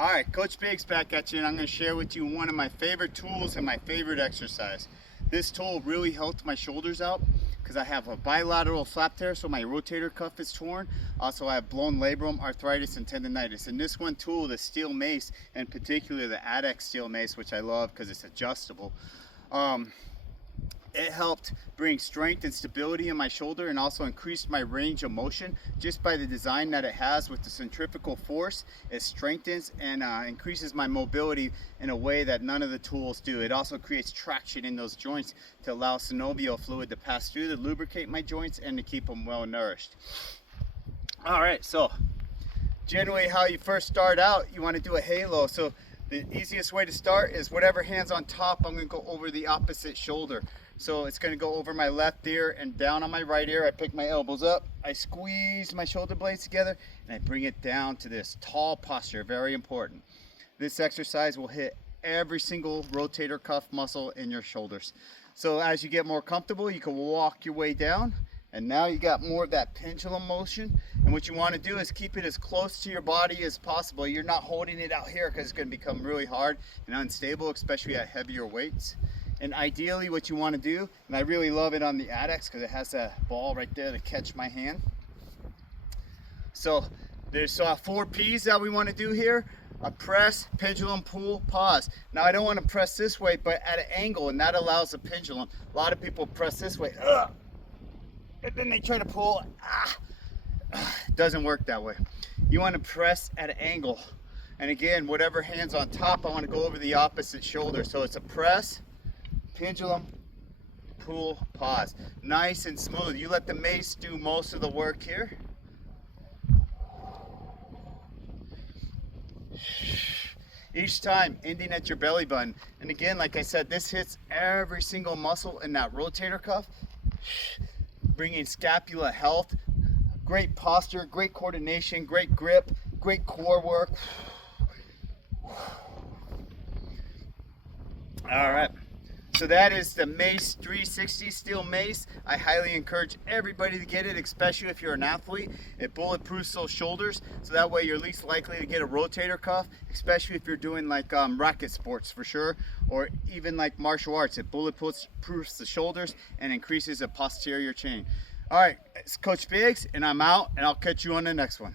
Alright, Coach Biggs back at you, and I'm going to share with you one of my favorite tools and my favorite exercise. This tool really helped my shoulders out because I have a bilateral flap tear, so my rotator cuff is torn. Also, I have blown labrum, arthritis, and tendonitis. And this one tool, the steel mace, in particular the ADEX steel mace, which I love because it's adjustable, it helped bring strength and stability in my shoulder and also increased my range of motion just by the design that it has with the centrifugal force. It strengthens and increases my mobility in a way that none of the tools do. It also creates traction in those joints to allow synovial fluid to pass through to lubricate my joints and to keep them well nourished. All right, so generally how you first start out, you want to do a halo. So the easiest way to start is whatever hand's on top, I'm going to go over the opposite shoulder. So it's going to go over my left ear and down on my right ear. I pick my elbows up, I squeeze my shoulder blades together, and I bring it down to this tall posture, very important. This exercise will hit every single rotator cuff muscle in your shoulders. So as you get more comfortable, you can walk your way down, and now you got more of that pendulum motion. And what you want to do is keep it as close to your body as possible. You're not holding it out here because it's going to become really hard and unstable, especially at heavier weights. And ideally what you want to do, and I really love it on the ADEX because it has that ball right there to catch my hand. So there's 4 P's that we want to do here. A press, pendulum, pull, pause. Now I don't want to press this way, but at an angle, and that allows a pendulum. A lot of people press this way, and then they try to pull. It doesn't work that way. You want to press at an angle. And again, whatever hand's on top, I want to go over the opposite shoulder. So it's a press, pendulum, pull, pause. Nice and smooth. You let the mace do most of the work here. Each time ending at your belly button. And again, like I said, this hits every single muscle in that rotator cuff, bringing scapula health, great posture, great coordination, great grip, great core work. All right. So that is the Mace 360 steel mace. I highly encourage everybody to get it, especially if you're an athlete. It bulletproofs those shoulders, so that way you're least likely to get a rotator cuff, especially if you're doing like racket sports for sure, or even like martial arts. It bulletproofs the shoulders and increases the posterior chain. All right, it's Coach Biggs, and I'm out, and I'll catch you on the next one.